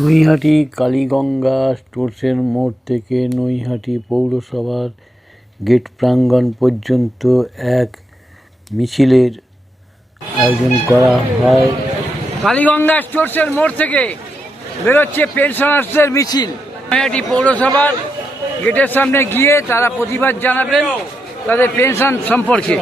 নৈহাটি কালীগঙ্গা স্টোর্সের মোড় থেকে নৈহাটি পৌরসভার গেট প্রাঙ্গণ পর্যন্ত এক মিছিলের আয়োজন করা হয়। কালীগঙ্গা স্টোর্সের মোড় থেকে বেরোচ্ছে পেনশনার্সদের মিছিল। নৈহাটি পৌরসভার গেটের সামনে গিয়ে তারা প্রতিবাদ জানাবেন তাদের পেনশন সম্পর্কে।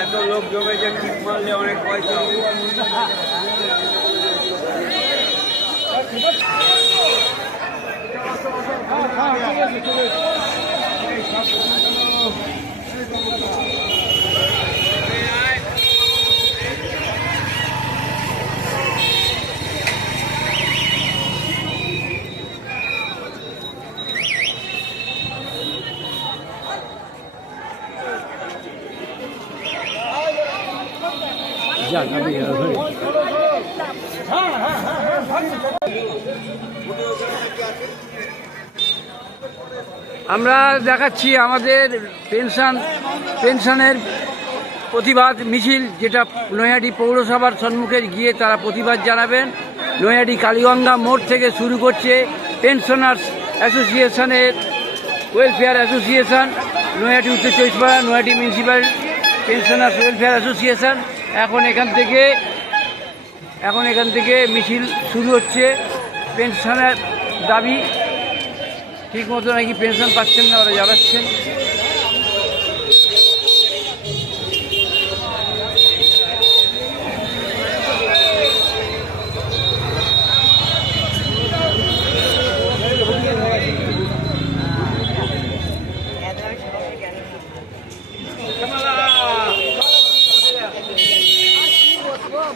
এত লোক জমেছে টিপ মারলে অনেক পয়সা হবে। যাক, আপনি গেলেন, ধরে। আমরা দেখাচ্ছি আমাদের পেনশন, পেনশনের প্রতিবাদ মিছিল, যেটা নৈহাটি পৌরসভার সম্মুখে গিয়ে তারা প্রতিবাদ জানাবেন। নৈহাটি কালীগঙ্গা মোড় থেকে শুরু করছে পেনশনার্স অ্যাসোসিয়েশনের, ওয়েলফেয়ার অ্যাসোসিয়েশন, নৈহাটি উত্তর চব্বিশ Pargana Naihati municipal pensioners welfare association. এখন এখান থেকে, এখন এখান থেকে মিছিল শুরু হচ্ছে। পেনশনের দাবি ঠিক মতো নাকি পেনশন পাচ্ছেন না ওরা জানাচ্ছেন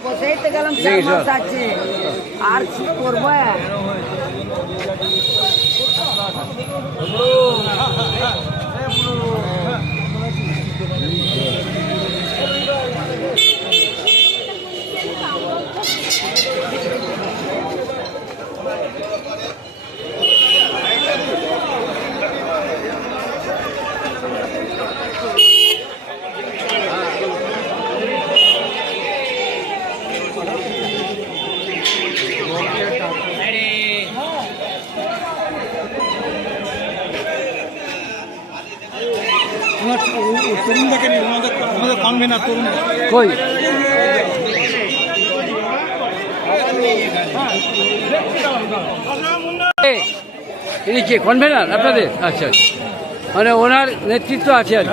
বসেই তো গেলাম চার দেখি মাস স্যার। আছে আর কি করব তরুণ দেখেনি ওনাদের আমাদের কনভেনার তরুণ কই ইনি কে? কনভেনার আপনাদের? আচ্ছা আচ্ছা। মানে ওনার নেতৃত্ব আছে আর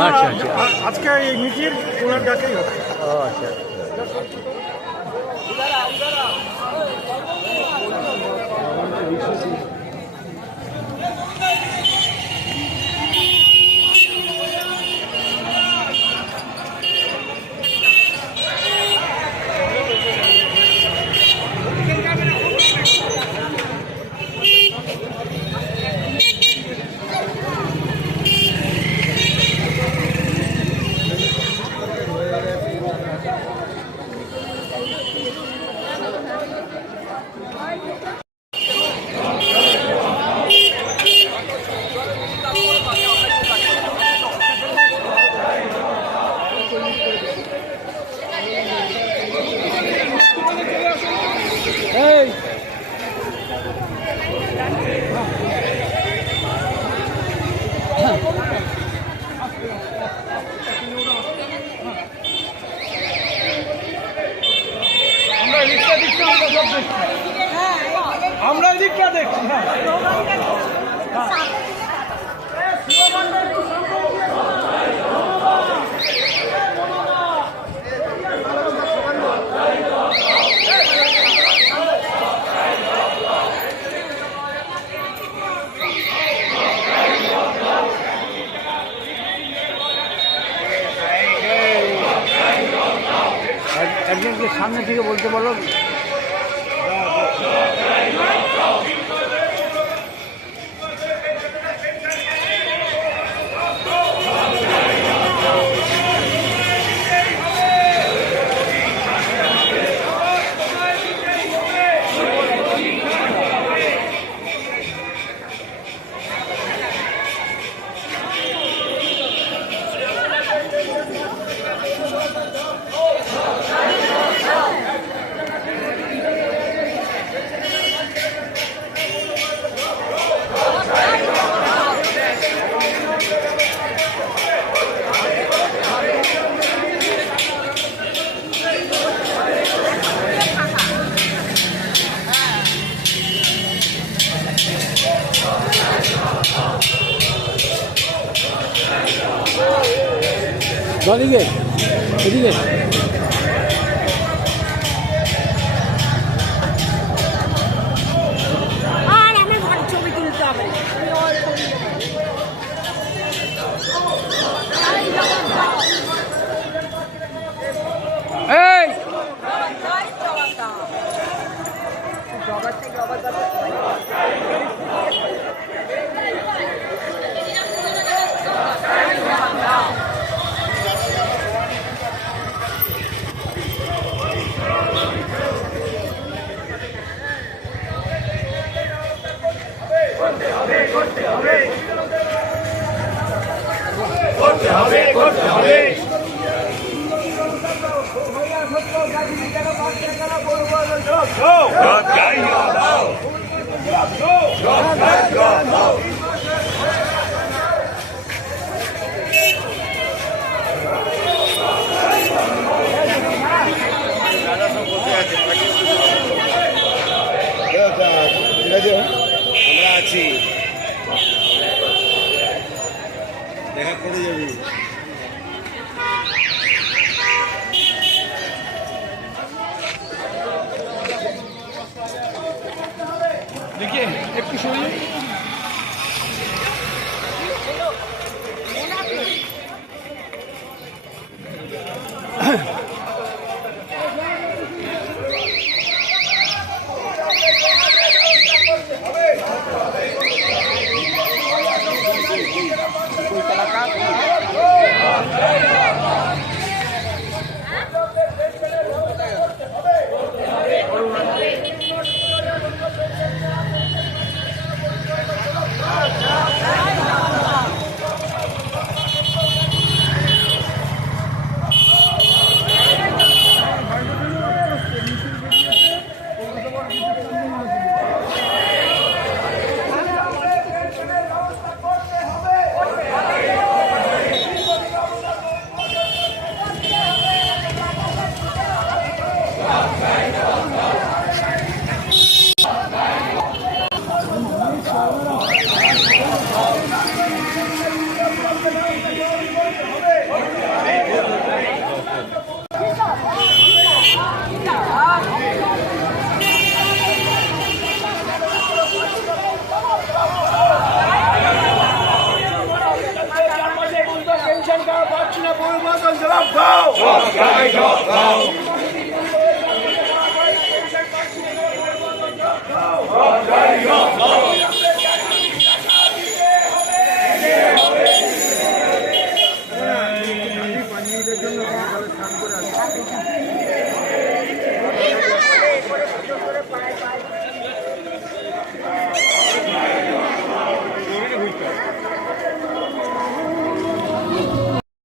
আচ্ছা আচ্ছা। আজকে এই মিটিং ওনার ডাকেই হবে। ও আচ্ছা।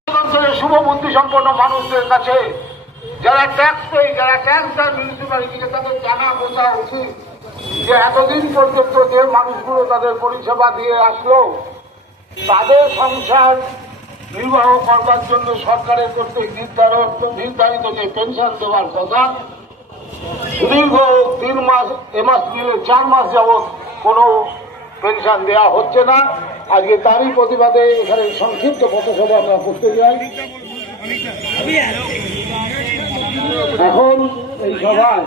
অঞ্চলের শুভবুদ্ধি সম্পন্ন মানুষদের কাছে, যারা ট্যাক্স পেয়ে যারা ট্যাক্স দেয় মিউনিসিপ্যালিটিকে তাদের জানা বোঝা উচিত যে এতদিন পর্যন্ত যে মানুষগুলো তাদের পরিষেবা দিয়ে আসলো, তাদের সংসার নির্বাহ করবার জন্য সরকারের কর্তৃক নির্ধারণ নির্ধারিত যে পেনশন দেওয়ার কথা, দীর্ঘ তিন মাস, এ মাস মিলে চার মাস যাবৎ কোনো পেনশন দেওয়া হচ্ছে না। আজকে তারই প্রতিবাদে এখানে সংক্ষিপ্ত পথসভা আমরা করতে যাই। এখন এই সভায়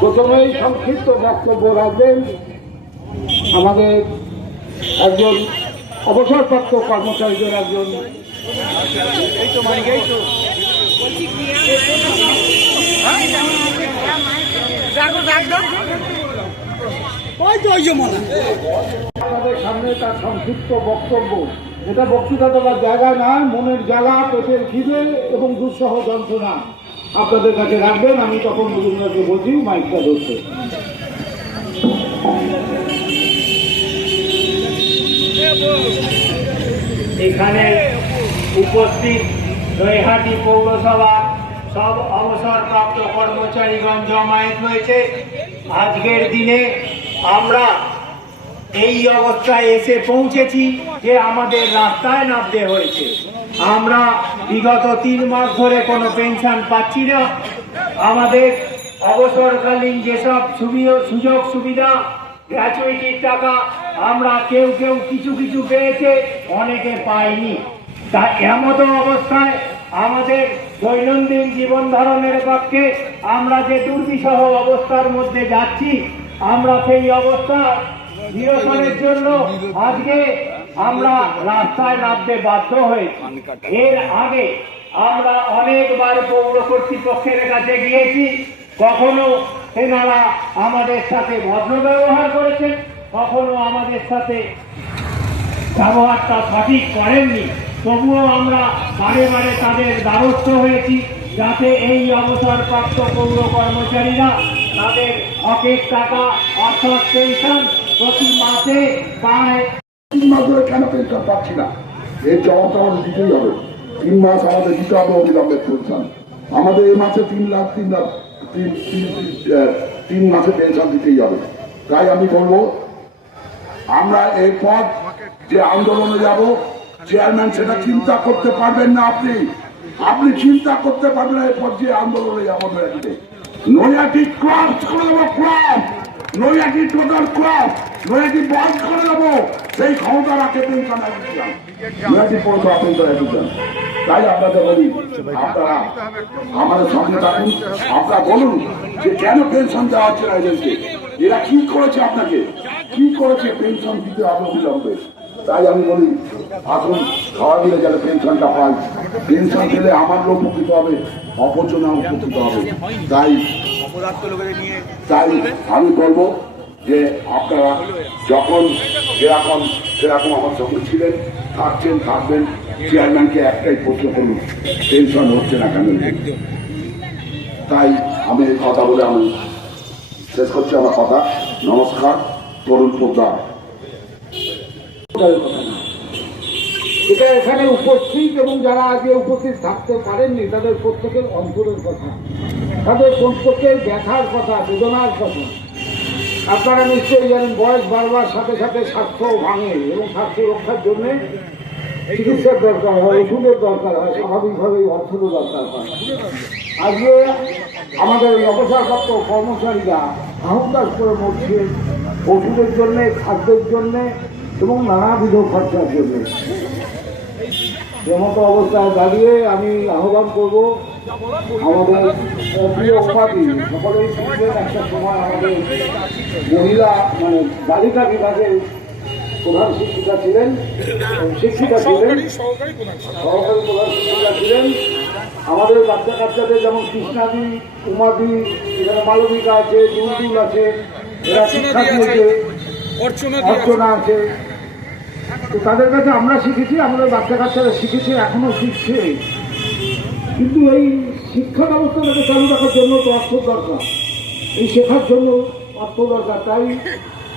প্রথমেই সংক্ষিপ্ত বক্তব্য রাখবেন আমাদের একজন অবসরপ্রাপ্ত কর্মচারীদের একজন আপনাদের সামনে তার সংক্ষিপ্ত বক্তব্য। এটা বক্তৃতা দেওয়ার জায়গা নয় মনের জ্বালা, পেটের খিদে এবং দুঃসহ যন্ত্রণা। আপনাদের কাছে রাখবেন, আমি তখন মজুমদারকে বলছি, মাইকটা ধরতে। এখানে উপস্থিত নৈহাটি পৌরসভা সব অবসরপ্রাপ্ত কর্মচারীগণ জমায়েত হয়েছে। আজকের দিনে আমরা এই অবস্থায় এসে পৌঁছেছি যে আমাদের রাস্তায় নামতে হয়েছে। আমরা বিগত তিন মাস ধরে কোনো পেনশন পাচ্ছি না। আমাদের অবসরকালীন যেসব সুবিধা সুযোগ সুবিধা গ্র্যাচুইটির টাকা আমরা কেউ কেউ কিছু কিছু পেয়েছে, অনেকে পাইনি। তা এমতো অবস্থায় আমাদের দৈনন্দিন জীবন ধারণের পক্ষে আমরা যে দুর্বিষহ অবস্থার মধ্যে যাচ্ছি, আমরা সেই অবস্থা নিরসনের জন্য আজকে আমরা রাস্তায় নামতে বাধ্য হয়েছি। এর আগে আমরা অনেকবার পৌর কর্তৃপক্ষের কাছে গিয়েছি, কখনো তেনারা আমাদের সাথে ভদ্র ব্যবহার করেছেন কখনো আমাদের সাথে ব্যবহারটা সঠিক করেননি। তবুও আমরা বারে বারে তাদের দ্বারস্থ হয়েছি যাতে এই অবসরপ্রাপ্ত পৌর কর্মচারীরা তাদের হকের টাকা অর্থাৎ পেনশন প্রতি মাসে পায় তিন মাস ধরে কেন পেনশন পাচ্ছি না? এর জবাবটা আমাদের দিতেই হবে। তিন মাস আমাদের দিতে হবে অবিলম্বে পেনশন। আমাদের এই মাসে তিন লাখ তিন লাখ তিন মাসে পেনশন দিতেই হবে। তাই আমি বলব আমরা এই পথ যে আন্দোলনে যাব, চেয়ারম্যান সেটা চিন্তা করতে পারবেন না আপনি। আপনি চিন্তা করতে পারবেন না এরপর যে আন্দোলনে যাব নৈয়াটিতে নৈয়াটি ক্লাব করে দেবো club Naihati total club Naihati বন্ধ করে দেবো। সেই ক্ষমতা রাখে পৌরসভা পেনশন অ্যাসোসিয়েশন তাই আপনাদের বলি, আপনারা আমাদের সঙ্গে থাকুন। আপনারা বলুন যে কেন পেনশন দেওয়া হচ্ছে না এদেরকে? এরা কি করেছে আপনাকে? কি করেছে পেনশন দিতে হবে অবিলম্বে তাই আমি বলি, আসুন খাওয়া দিলে যাতে পেনশনটা পাই। পেনশন পেলে আমার লোক উপকৃত হবে অপরজনা উপকৃত হবে। তাই তাই আমি বলব যে আপনারা যখন যেরকম, সেরকম আমার সঙ্গে ছিলেন, থাকছেন, থাকবেন, চেয়ারম্যানকে একটাই প্রশ্ন করুন, পেনশন হচ্ছে না কেন? তাই আমি এই কথা বলে আমি শেষ করছি আমার কথা। নমস্কার। এটা এখানে উপস্থিত এবং যারা আগে উপস্থিত থাকতে পারেননি, তাদের প্রত্যেকের অন্তরের কথা, তাদের প্রত্যেকের ব্যথার কথা, বেদনার কথা। আপনারা নিশ্চয়ই জানেন, বয়স বাড়বার সাথে সাথে স্বাস্থ্য ভাঙে এবং স্বাস্থ্য রক্ষার জন্য চিকিৎসার দরকার হয়, ওষুধের দরকার হয়, স্বাভাবিকভাবেই অর্থেরও দরকার হয়। আজকে আমাদের অবসরপ্রাপ্ত কর্মচারীরা আহ্বাস করে মরছে ওষুধের জন্যে খাদ্যের জন্যে এবং নানাবিধ খরচার জন্য। এমতো অবস্থায় দাঁড়িয়ে আমি আহ্বান করব আমাদের সকলেই একটা সময় আমাদের মহিলা মানে বালিকা বিভাগের প্রধান শিক্ষিকা ছিলেন শিক্ষিকা ছিলেন সহকারী প্রধান শিক্ষিকা। ছিলেন। আমাদের বাচ্চা কাচ্চাদের যেমন কৃষ্ণাদি উমাদি এখানে মালবিকা আছে দুলদুল আছে অর্চনা আছে। তো তাদের কাছে আমরা শিখেছি আমাদের বাচ্চা কাচ্চারা শিখেছে এখনও শিখছে। কিন্তু এই শিক্ষা ব্যবস্থাটাকে চালু রাখার জন্য তো অর্থ দরকার। এই শেখার জন্য অর্থ দরকার। তাই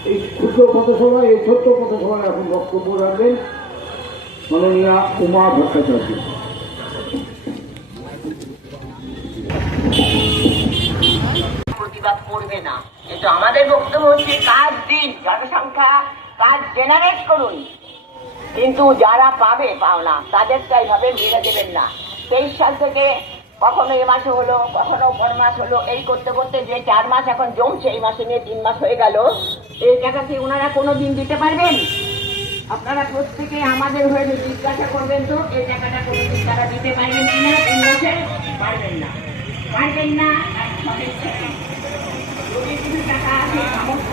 এই ক্ষুদ্র পথসভায় এই ছোট্ট পথসভায় এখন বক্তব্য রাখবেন মাননীয়া উমা ভট্টাচার্য। প্রতিবাদ করবে না। কিন্তু আমাদের বক্তব্য হচ্ছে কাজ দিন জনসংখ্যা কাজ জেনারেট করুন। কিন্তু যারা পাবে পাওনা তাদেরটা এইভাবে মেরে দেবেন না। তেইশ সাল থেকে কখনো এ মাসে হলো, কখনো পর মাস হলো, এই করতে করতে যে চার মাস এখন জমছে, এই মাসে নিয়ে তিন মাস হয়ে গেল, এই টাকা কি ওনারা কোনো দিন দিতে পারবেন? আপনারা প্রত্যেকে আমাদের হয়ে জিজ্ঞাসা করবেন তো, এই টাকাটা কোনোদিন তারা দিতে পারবেন কিনা? তিন মাসে পারবেন না। পারবেন না তার সঠিক ঠিক। যদি কিছু টাকা আছে সমস্ত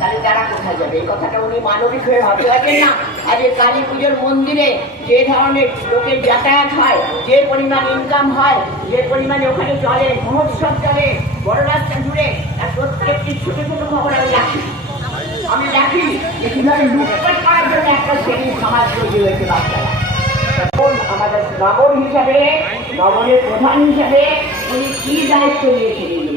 তাহলে তারা কোথায় যাবে? এই কথাটা উনি মানবিক হয়ে ভাবতে না। আজ এই কালী পুজোর মন্দিরে যে ধরনের লোকের যাতায়াত হয়, যে পরিমাণ ইনকাম হয়, যে পরিমাণে ওখানে চলে, মহোৎসব চলে, বড় রাস্তা জুড়ে, তার প্রত্যেকটি ছোট ছোট খবর আমি রাখি। আমি রাখি যে কীভাবে লুটপাট করার জন্য একটা শ্রেণি সমাজ তৈরি হয়েছে বাচ্চারা। আমাদের নগর হিসাবে নগরের প্রধান হিসাবে উনি কি দায়িত্ব নিয়েছিলেন?